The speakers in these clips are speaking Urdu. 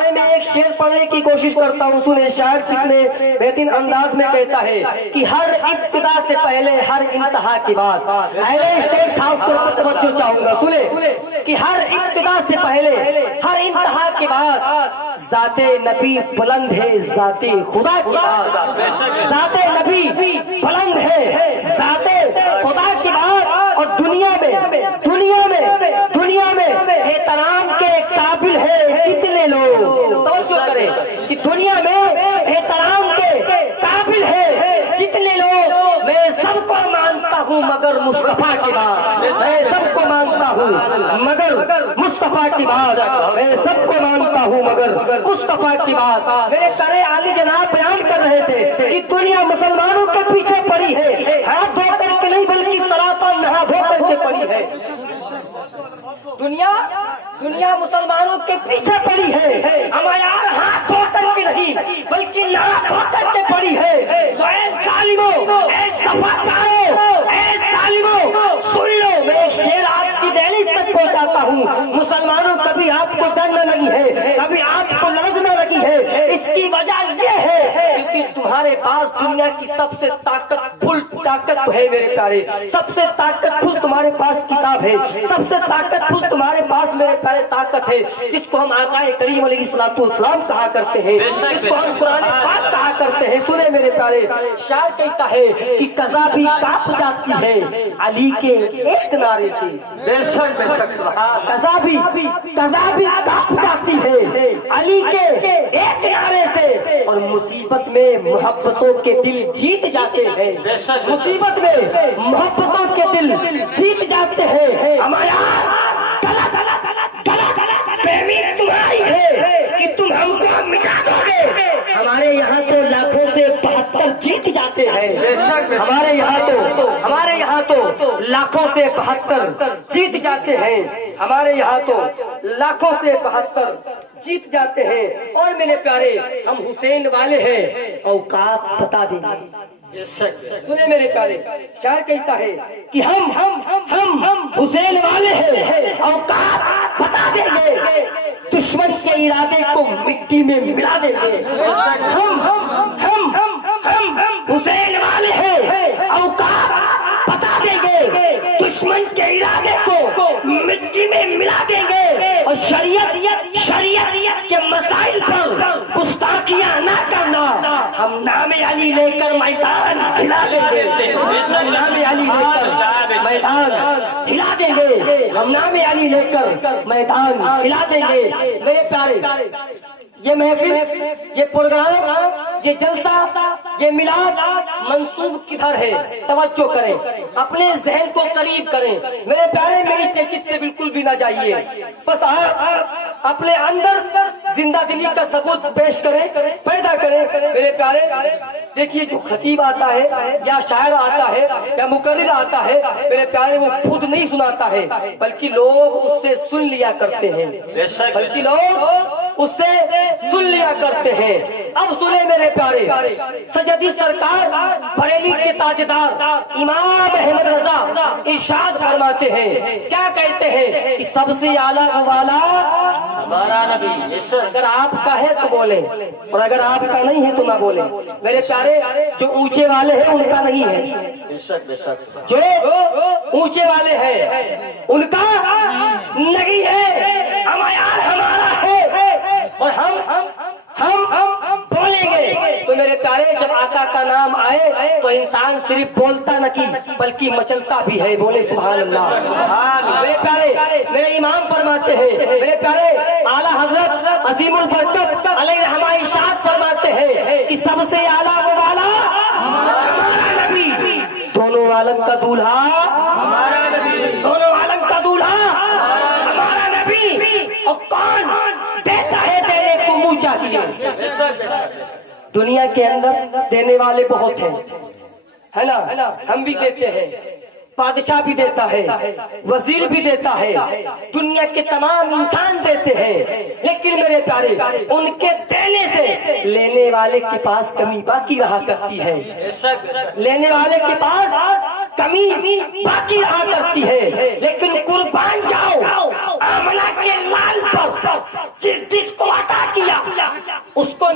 بارے میں ایک شعر پڑھنے کی کوشش کرتا ہوں. سنے شاعر کتنے بہترین انداز میں کہتا ہے کہ ہر ابتدا سے پہلے ہر انتہا کی بات. اہل اسٹیٹ خاص طور پر توجہ چاہوں گا. سنے کہ ہر ابتدا سے پہلے ہر انتہا کی بات ذات نبی بلند ہے ذات خدا کی بات. ذات نبی بلند ہے ذات خدا کی بات. اور دنیا میں احترام کے قابل ہے جتنے لوگ. توجہ کریں کہ دنیا میں احترام کے قابل ہے جتنے لوگ. میں سب کو مانتا ہوں مگر مصطفیٰ کی بات. میں سب کو مانتا ہوں مگر مصطفیٰ کی بات. میں سب کو مانتا ہوں مگر مصطفیٰ کی بات. میرے پیارے عالی جناب بیان کر رہے تھے کہ دنیا مسلمانوں کے پیچھے پڑی ہے. ہاتھ دھو کر کے نہیں بلکہ سراپا نہا دھو کر کے پڑی ہے. دنیا مسلمانوں کے پیچھے پڑی ہے. ہمارا ہاتھ دھو کر کے نہیں بلکہ نہا دھو کر کے پڑی ہے. تو اے ظالموں اے صفاکاروں اے ظالموں سن لو. میں ایک شعر آپ کی دہلیز تک پہنچاتا ہوں. مسلمانوں کبھی آپ کو ڈر نہ لگی ہے کبھی آپ کو لرز نہ لگی ہے. اس کی وجہ یہ ہے کیونکہ تمہارے پاس دنیا کی سب سے طاقت ہے میرے پیارے. سب سے طاقت تمہارے پاس کتاب ہے. سب سے طاقت تمہارے پاس میرے پیارے طاقت ہے جس کو ہم آقا کریم علیہ الصلوۃ والسلام کہا کرتے ہیں. جس کو ہم قرآن پاک کہا کرتے ہیں. سنے میرے پیارے شاعر کہتا ہے کہ قضا بھی کانپ جاتی ہے علی کے ایک نعرے سے. بے شک قضا بھی کانپ جاتی ہے علی کے ایک نعرے سے. اور مصیبت میں محبتوں کے دل جیت جاتے ہیں. مصیبت میں محبتوں کے دل جیت جاتے ہیں. ہمارا تمہاری ہے کہ تم ہم کو مٹا دو گے. ہمارے یہاں تو لاکھوں سے 72 جیت جاتے ہیں. ہمارے یہاں تو لاکھوں سے 72 جیت جاتے ہیں. ہمارے یہاں تو لاکھوں سے 72 جیت جاتے ہیں. اور میرے پیارے ہم حسین والے ہیں اوقات بتا دیں گے. سنے میرے پیارے شاعر کہتا ہے کہ ہم حسین والے ہیں اوقات بتا دیں گے. دشمن کے ارادے کو مٹی میں ملا دیں گے. ہم حسین والے ہیں اوقات بتا دیں گے. دشمن کے ارادے کو مٹی میں ملا دیں گے. اور شریعت کے مسائل پر گستاخیاں نہ کرنا. ہم نام علی لے کر میدان ہلا دیں گے. نام علی لے کر میدان ہلا دیں گے. ہم نام علی لے کر میدان ہلا دیں گے. میرے پیارے یہ محفل یہ پروگرام یہ جلسہ یہ میلاد منسوب کدھر ہے؟ توجہ کریں اپنے ذہن کو قریب کریں. میرے پیارے میری چیزیں سے بالکل بھی نہ جائیے. بس آپ اپنے اندر زندہ دلی کا ثبوت پیش کریں پیدا کریں. میرے پیارے دیکھیے جو خطیب آتا ہے یا شاعر آتا ہے یا مقرر آتا ہے میرے پیارے وہ خود نہیں سناتا ہے بلکہ لوگ اس سے سن لیا کرتے ہیں. اب سنے میرے پیارے سجدی سرکار بریلی کے تاجدار امام احمد رضا ارشاد فرماتے ہیں. کیا کہتے ہیں کہ سب سے اعلیٰ والا ہمارا نبی. اگر آپ کا ہے تو بولیں اور اگر آپ کا نہیں ہے تو نہ بولیں. میرے پیارے جو اونچے والے ہیں ان کا نہیں ہے. جو اونچے والے ہیں ان کا نہیں ہے. ہمارا ہے اور ہم بولیں گے. تو میرے پیارے جب آقا کا نام آئے تو انسان صرف بولتا نہیں بلکہ مچلتا بھی ہے. بولے سبحان اللہ. میرے پیارے میرے امام فرماتے ہیں میرے پیارے اعلیٰ حضرت عظیم البرکت علیہ رحمہ ارشاد فرماتے ہیں کہ سب سے اعلیٰ وہ والا ہمارا نبی. دونوں عالم کا دولہا ہمارا نبی. دونوں عالم کا دولہا ہمارا نبی. اور کون دیتا ہے دینے کو منہ چاہیے. دنیا کے اندر دینے والے بہت ہیں ہے نا. ہم بھی دیتے ہیں بادشاہ بھی دیتا ہے وزیر بھی دیتا ہے دنیا کے تمام انسان دیتے ہیں. لیکن میرے پیارے ان کے دینے سے لینے والے کے پاس کمی باقی رہا کرتی ہے. لینے والے کے پاس کمی باقی رہا کرتی ہے. لیکن قربان جاؤ آمنہ کے لال پر جس کو عطا کیا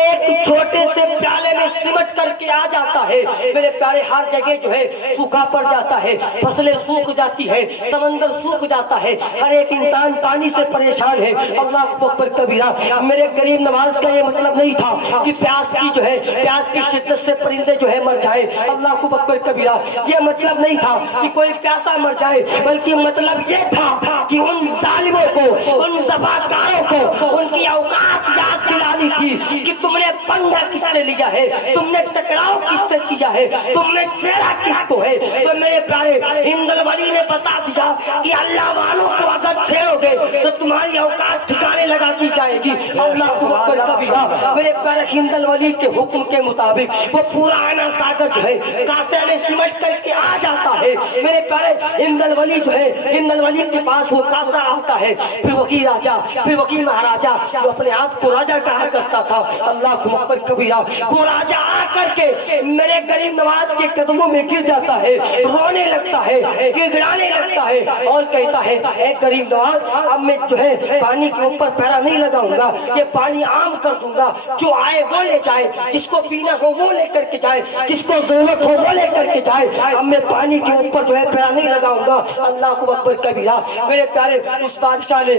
ایک چھوٹے سے پیالے میں سمٹ کر کے آ جاتا ہے میرے پیارے. ہر جگہ جو ہے سوکھا پڑ جاتا ہے, فصلیں سوکھ جاتی ہے, سمندر سوکھ جاتا ہے, ہر ایک انسان پانی سے پریشان ہے. اللہ اکبر کبیرہ. میرے غریب نواز کا یہ مطلب نہیں تھا کہ پیاس کی جو ہے پیاس کی شدت سے پرندے جو ہے مر جائے. اللہ اکبر کبیرہ. یہ مطلب نہیں تھا کہ کوئی پیاسا مر جائے, بلکہ مطلب یہ تھا کہ ان ظالموں کو, ان زباکاروں کو ان کی اوقات یاد دلانی تھی کہ تم نے پنگا کس سے لیا ہے, تم نے ٹکراؤ کس سے کیا ہے, تم نے چہرہ کس کو ہے. تو میرے پیارے ہندل ولی نے بتا دیا کہ اللہ والوں کو اگر چھیڑو گے تو تمہاری اوقات ٹھکانے لگا دی جائے گی. اللہ اکبر کبیرہ. میرے پیارے ہندل ولی کے حکم کے مطابق وہ پورا آنا ساگر جو ہے کاسے میں سمٹ کر کے آ جاتا ہے. میرے پیارے ہندل ولی جو ہے, ہندل ولی کے پاس وہ کاسا آتا ہے. پھر وکیل راجا, پھر وکیل مہاراجا جو اپنے آپ کو راجا کہا کرتا تھا. اللہ اکبر کبیرہ. وہ راجا آ کر کے میرے غریب نواز کے قدموں میں گر جاتا ہے, رونے لگتا ہے, گڑگڑانے لگتا ہے اور کہتا ہے اے غریب نواز, اب میں جو ہے پانی کے اوپر پیرا نہیں لگاؤں گا, یہ پانی عام کر دوں گا, جو آئے وہ لے جائے, جس کو پینا ہو وہ لے کر کے جائے, جس کو ضرورت ہو وہ لے کر کے جائے. اب میں پانی کے اوپر جو ہے پیرا نہیں لگاؤں گا. اللہ اکبر کبیرہ. میرے پیارے اس بادشاہ نے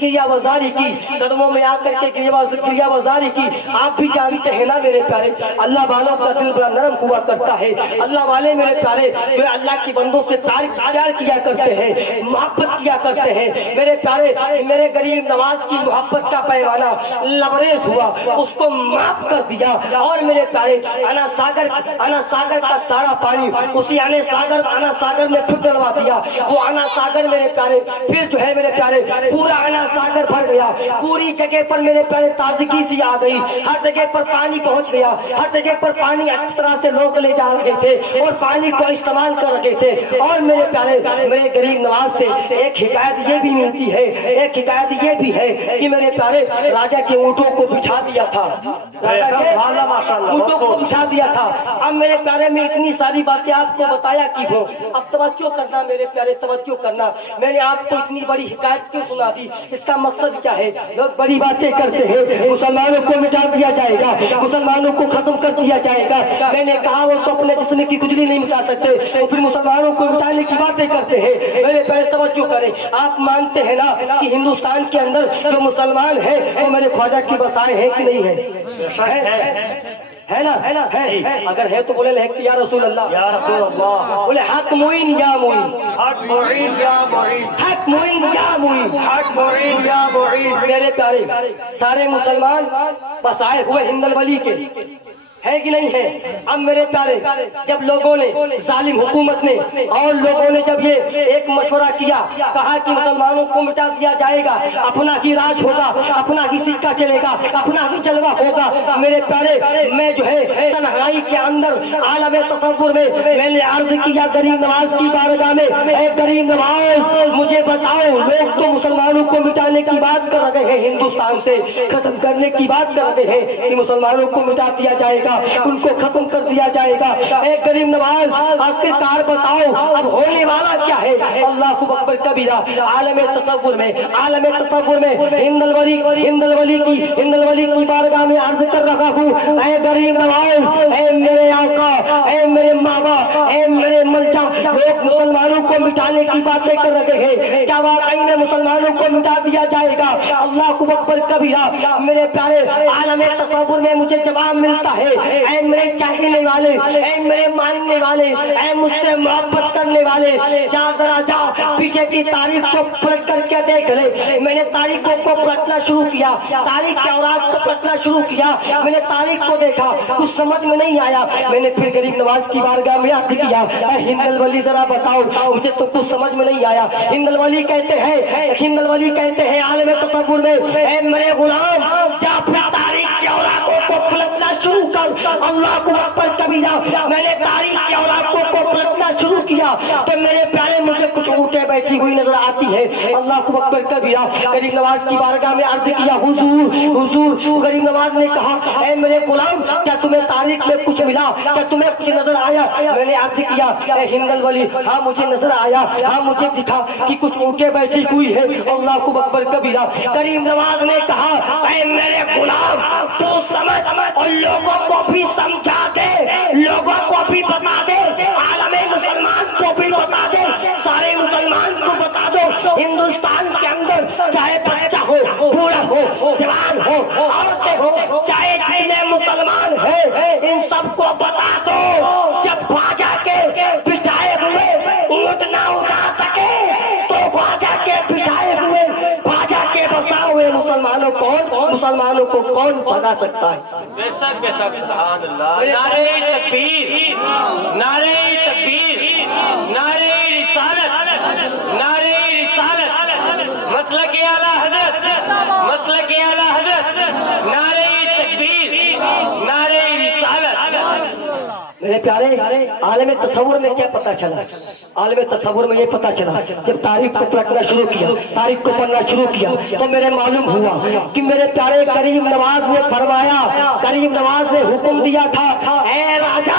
کریا وزاری کی, قدموں میں آ کر کے کریا وزاری کی. آپ بھی جانتے ہیں نا میرے پیارے, اللہ والوں کا دل بڑا نرم ہوا کرتا ہے. اللہ والے میرے پیارے جو اللہ کی بندوں سے پیار کیا کرتے ہیں, محبت کیا کرتے ہیں. میرے پیارے میرے غریب نواز کی محبت کا پیمانہ لبریز ہوا, اس کو معاف کر دیا. اور میرے پیارے انا ساگر کا سارا پانی اسی انا ساگر میں پھر ڈلوا دیا. وہ انا ساگر میرے پیارے پھر جو ہے میرے پیارے پورا انا ساگر بھر گیا. پوری جگہ پر میرے پیارے تازگی سی آ گئی, ہر جگہ پر پانی پہنچ گیا, ہر جگہ پر پانی اچھی طرح سے لوگ لے جا رہے تھے اور پانی کو استعمال کر رہے تھے. اور میرے پیارے میرے غریب نواز سے ایک حکایت یہ بھی ملتی ہے, ایک حکایت یہ بھی ہے کہ میرے پیارے راجا کے اونٹوں کو بچھا دیا تھا, راجا کے اونٹوں کو بچھا دیا تھا. اب میرے پیارے میں اتنی ساری باتیں آپ کو بتایا کی ہوں, اب توجہ کرنا میرے پیارے, توجہ کرنا. میں نے آپ کو اتنی بڑی حکایت کیوں سنا دی, اس کا مقصد کیا ہے؟ لوگ بڑی باتیں کرتے ہیں, مسلمانوں کو مٹا دیا جائے گا, مسلمانوں کو ختم کر دیا جائے گا. میں نے کہا وہ تو اپنے جسم کی کھجلی نہیں مٹا سکتے, تو پھر مسلمانوں کو مٹانے کی باتیں کرتے ہیں. میرے پہلے توجہ کریں. آپ مانتے ہیں نا کہ ہندوستان کے اندر جو مسلمان ہے وہ میرے خواجہ کی بسائے ہیں کہ نہیں ہے نا؟ اگر ہے تو بولے کہ یا رسول اللہ, یا رسول اللہ. بولے حق معین یا معین, حق معین یا معین, حق معین یا معین, حق معین یا معین. میرے پیارے سارے مسلمان بسائے ہوئے ہندل ولی کے ہے کہ نہیں ہے؟ اب میرے پیارے جب لوگوں نے, ظالم حکومت نے اور لوگوں نے جب یہ ایک مشورہ کیا, کہا کہ مسلمانوں کو مٹا دیا جائے گا, اپنا ہی راج ہوگا, اپنا ہی سکہ چلے گا, اپنا ہی جلوہ ہوگا. میرے پیارے میں جو ہے تنہائی کے اندر عالم تصور میں نے عرض کیا غریب نواز کی بارگاہ میں, اے غریب نواز مجھے بتاؤ, لوگ تو مسلمانوں کو مٹانے کی بات کر رہے ہیں, ہندوستان سے ختم کرنے کی بات کر رہے ہیں کہ مسلمانوں کو مٹا دیا جائے گا, ان کو ختم کر دیا جائے گا. اے غریب نواز آخرکار بتاؤ اب ہونے والا کیا ہے؟ اللہ اکبر کبیرہ. عالم تصور میں ہندل ولی کی بارگاہ میں عرض کر رہا ہوں, اے غریب نواز, اے میرے آقا, اے میرے ماما, اے میرے ملچا, لوگ مسلمانوں کو مٹانے کی باتیں کر رہے ہیں, کیا واقعی میں مسلمانوں کو مٹا دیا جائے گا؟ اللہ اکبر کبیرہ. میرے پیارے عالم تصور میں مجھے جواب ملتا ہے, اے میرے چاہنے والے, اے میرے ماننے والے, اے مجھ سے محبت کرنے والے, جا ذرا جا پیچھے کی تاریخ کو پلٹ کر کے دیکھ لے. میں نے تاریخوں کو پلٹنا شروع کیا, تاریخ کے اوراق کو پلٹنا شروع کیا. میں نے تاریخ کو دیکھا, کچھ سمجھ میں نہیں آیا. میں نے پھر غریب نواز کی بارگاہ میں عرض کیا, اے ہندل ولی ذرا بتاؤ, مجھے تو کچھ سمجھ میں نہیں آیا. ہندل ولی کہتے ہیں عالم تصور میں, اے میرے غلام جا پھر تاریخ کے اوراقوں کو پلٹنا شروع کر اللہ کو اکبر کبیرہ میں نے تاریخ کی اوراقوں کو پلٹنا شروع کیا تو میرے پیارے مجھے کچھ اونٹیں بیٹھی ہوئی نظر آتی ہے اللہ کو اکبر کبیرہ غریب نواز کی بارگاہ میں عرض کیا حضور غریب نواز نے کہا اے میرے غلام کیا تمہیں تاریخ میں کچھ ملا کیا تمہیں کچھ نظر آیا میں نے عرض کیا اے ہندل ولی ہاں مجھے نظر آیا ہاں مجھے دکھا کہ کچھ اونٹیں بیٹھی ہوئی ہے اللہ کو اکبر کبیرہ غریب نواز نے کہا اے میرے غلام تو سمجھ اور لوگوں کو بھی سمجھا دے لوگوں کو بھی بتا دے عالم مسلمان کو بھی بتا دے سارے مسلمان کو بتا دو ہندوستان کے اندر چاہے بچہ ہو بوڑھا ہو جوان ہو عورتیں ہو چاہے جتنے مسلمان ہیں ان سب کو بتا دو جب خواجہ کے بٹھائے ہوئے اونٹ نہ اٹھا سکے تو خواجہ کے بٹھائے ہوئے خواجہ کے بسا ہوئے مسلمانوں کو کون بھگا سکتا ہے؟ بے شک سبحان اللہ نعرہ تکبیر نعرہ تکبیر نعرہ رسالت مسلک اعلی حضرت مسلک اعلی حضرت نعرہ تکبیر نعرہ رسالت میرے پیارے عالم تصور میں کیا پتا چلا عالم تصور میں یہ پتا چلا جب تاریخ کو پلٹنا شروع کیا تاریخ کو پڑھنا شروع کیا تو میرے معلوم ہوا کہ میرے پیارے کریم نواز نے فرمایا کریم نواز نے حکم دیا تھا اے راجا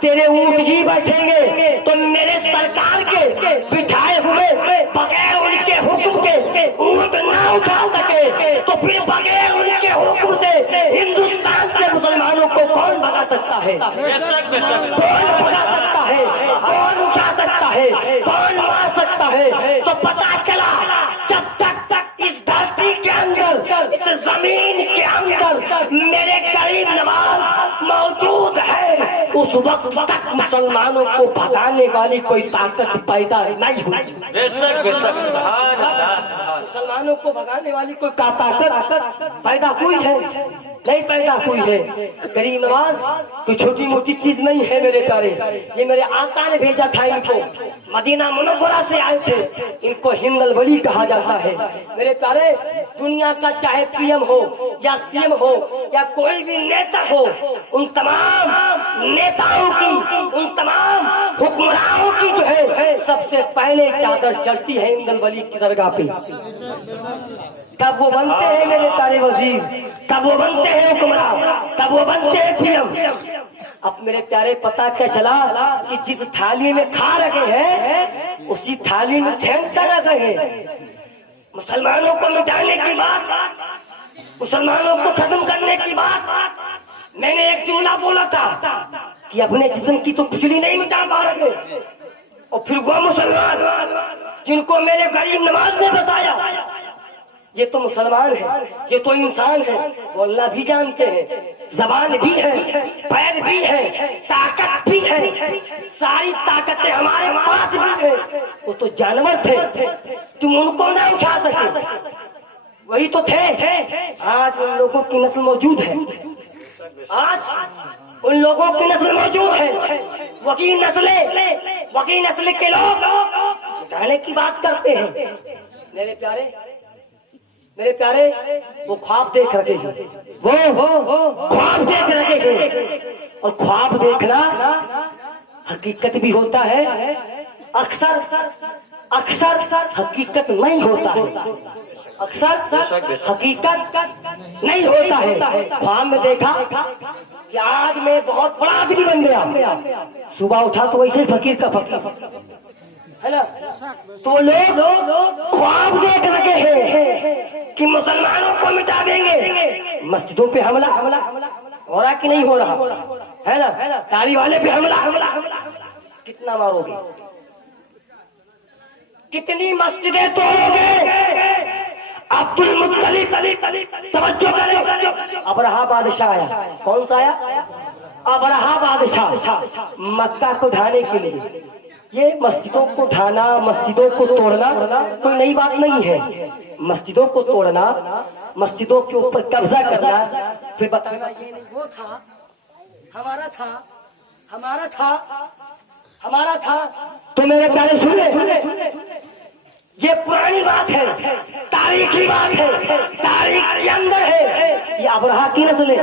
تیرے اونٹ ہی بیٹھیں گے تو میرے سرکار کے بٹھائے ہوئے بغیر ان کے حکم کے اونٹ نہ اٹھا سکے تو پھر بغیر ان کے حکم سے ہندوستان سے مسلمانوں کو کون بھگا سکتا ہے کون بھگا سکتا ہے کون اٹھا سکتا ہے کون مار سکتا ہے تو پتا چلا جب تک اس دھرتی کے اندر اس زمین کے اندر میرے کریم نواز موجود ہے اس وقت تک مسلمانوں کو بھگانے والی کوئی طاقت پیدا نہیں ہوئی بے شک سبحان اللہ مسلمانوں کو بھگانے والی کوئی طاقت پیدا ہوئی ہے نہیں پیدا ہوئی ہے کریم نواز کوئی چھوٹی موٹی چیز نہیں ہے میرے پیارے یہ میرے آقا نے بھیجا تھا ان کو مدینہ منورہ سے آئے تھے ان کو ہند الولی کہا جاتا ہے میرے پیارے دنیا کا چاہے پی ایم ہو یا سی ایم ہو یا کوئی بھی نیتا ہو ان تمام نیتاؤں کی ان تمام حکمرانوں کی جو ہے سب سے پہلے چادر چلتی ہے ہند الولی کی درگاہ پہ کب وہ بنتے ہیں میرے پیارے وزیر کب وہ بنتے ہیں حکمران کب وہ بنتے ہیں پی ایم اب میرے پیارے پتا کیا چلا کہ جس تھالی میں کھا رہے ہیں اسی تھالی میں چھینکتا رہے ہیں مسلمانوں کو مٹانے کی بات مسلمانوں کو ختم کرنے کی بات میں نے ایک جملہ بولا تھا کہ اپنے جسم کی تو کھچڑی نہیں مٹا پا رہے اور پھر وہ مسلمان جن کو میرے غریب نواز نے بسایا یہ تو مسلمان ہے یہ تو انسان ہے وہ اللہ بھی جانتے ہیں زبان بھی ہے پیر بھی ہے طاقت بھی ہے ساری طاقتیں ہمارے پاس بھی ہے وہ تو جانور تھے تم ان کو نہ اٹھا سکے وہی تو تھے آج ان لوگوں کی نسل موجود ہے آج ان لوگوں کی نسل موجود ہے وہی نسل کے لوگ اٹھانے کی بات کرتے ہیں میرے پیارے وہ خواب دیکھ رہے ہیں وہ خواب دیکھ رہے ہیں اور خواب دیکھنا حقیقت بھی ہوتا ہے اکثر حقیقت نہیں ہوتا ہے اکثر حقیقت نہیں ہوتا ہے خواب میں دیکھا کہ آج میں بہت بڑا آدمی بن گیا صبح اٹھا تو ویسے فقیر کا فقیر ہے نا تو وہ لوگ خواب دیکھ رہے ہیں کہ مسلمانوں کو مٹا دیں گے مسجدوں پہ حملہ ہو رہا کہ نہیں ہو رہا ہے نا تالی والے پہ حملہ کتنا مارو گے کتنی مسجدیں توڑو گے عبد المطلب توجہ کریں ابرہا بادشاہ آیا کون سا آیا ابرہا بادشاہ مکہ کو ڈھانے کے لیے یہ مسجدوں کو ڈھانا مسجدوں کو توڑنا کوئی نئی بات نہیں ہے مسجدوں کو توڑنا مسجدوں کے اوپر قبضہ کرنا پھر بتانا یہ نہیں وہ تھا ہمارا تھا تو میرے پیارے سنیں یہ پرانی بات ہے تاریخی بات ہے تاریخ کے اندر ہے یہ ابرہا کی نسل ہے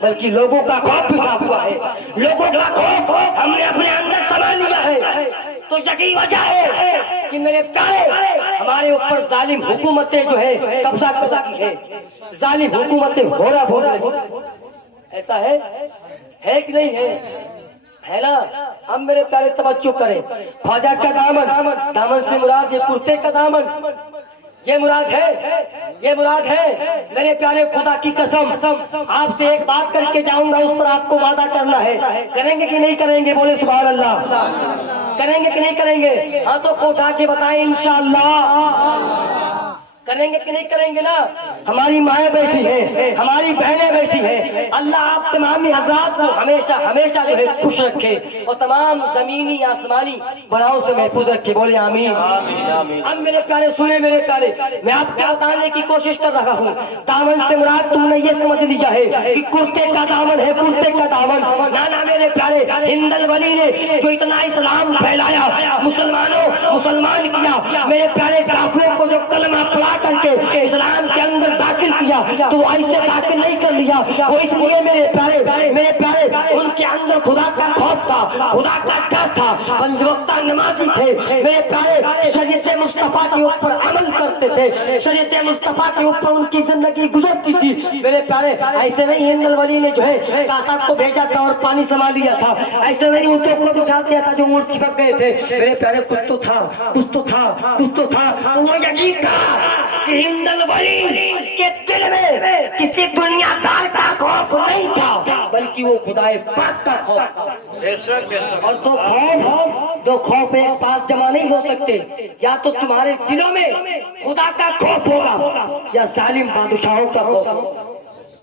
بلکہ لوگوں کا خوف بٹھا ہوا ہے. لوگوں کا خوف ہم نے اپنے اندر سما لیا ہے. تو یہی وجہ ہے کہ میرے پیارے ہمارے اوپر ظالم حکومتیں جو ہے قبضہ کر رکھی ہے. ظالم حکومتیں ہو رہا ایسا ہے کہ نہیں ہے نا. اب میرے پیارے توجہ کریں. خواجہ کا دامن سے مراد یہ کرتے کا دامن، یہ مراد ہے. میرے پیارے خدا کی قسم آپ سے ایک بات کر کے جاؤں گا، اس پر آپ کو وعدہ کرنا ہے. کریں گے کہ نہیں کریں گے؟ بولے سبحان اللہ. کریں گے کہ نہیں کریں گے؟ ہاں تو اٹھا کے بتائیں انشاءاللہ. کریں گے کہ نہیں کریں گے نا؟ ہماری مائیں بیٹھی ہیں، ہماری بہنیں بیٹھی ہیں. اللہ آپ تمام حضرات کو ہمیشہ جو ہے خوش رکھے اور تمام زمینی آسمانی بلاؤں سے محفوظ رکھے. بولے آمین. اب میرے پیارے سنیں، میرے پیارے میں آپ کو بتانے کی کوشش کر رہا ہوں. دامن سے مراد تم نے یہ سمجھ لیا ہے کہ کرتے کا دامن ہے، کرتے کا دامن. نانا میرے پیارے ہند الولی نے جو اتنا اسلام پھیلایا، مسلمان کیا، میرے پیارے کافروں کو جو کلمہ پڑھا کر کے اسلام کے اندر داخل کیا، تو وہ ایسے داخل نہیں کر لیا. وہ اس لیے میرے پیارے ان کے اندر خدا کا خوف تھا، خدا کا ڈر تھا، پنج وقتہ نمازی تھے. میرے پیارے شریعت مصطفیٰ کے اوپر عمل کرتے تھے، شریعت مصطفیٰ کے اوپر ان کی زندگی گزرتی تھی. میرے پیارے ایسے نہیں ہند الولی نے جو ہے کاسات کو بھیجا تھا اور پانی سما لیا تھا. ایسے نہیں ان کو بچھا دیا تھا جو اونٹ چپک گئے تھے. میرے پیارے کچھ تو تھا. وہ یقین تھا کہ ہند الولی کے دل میں کسی دنیا دار کا خوف نہیں تھا، بلکہ وہ خدائے پاک کا خوف تھا. اور دو خوف ایک پاس جمع نہیں ہو سکتے. یا تو تمہارے دلوں میں خدا کا خوف ہوگا یا ظالم بادشاہوں کا خوف ہوگا.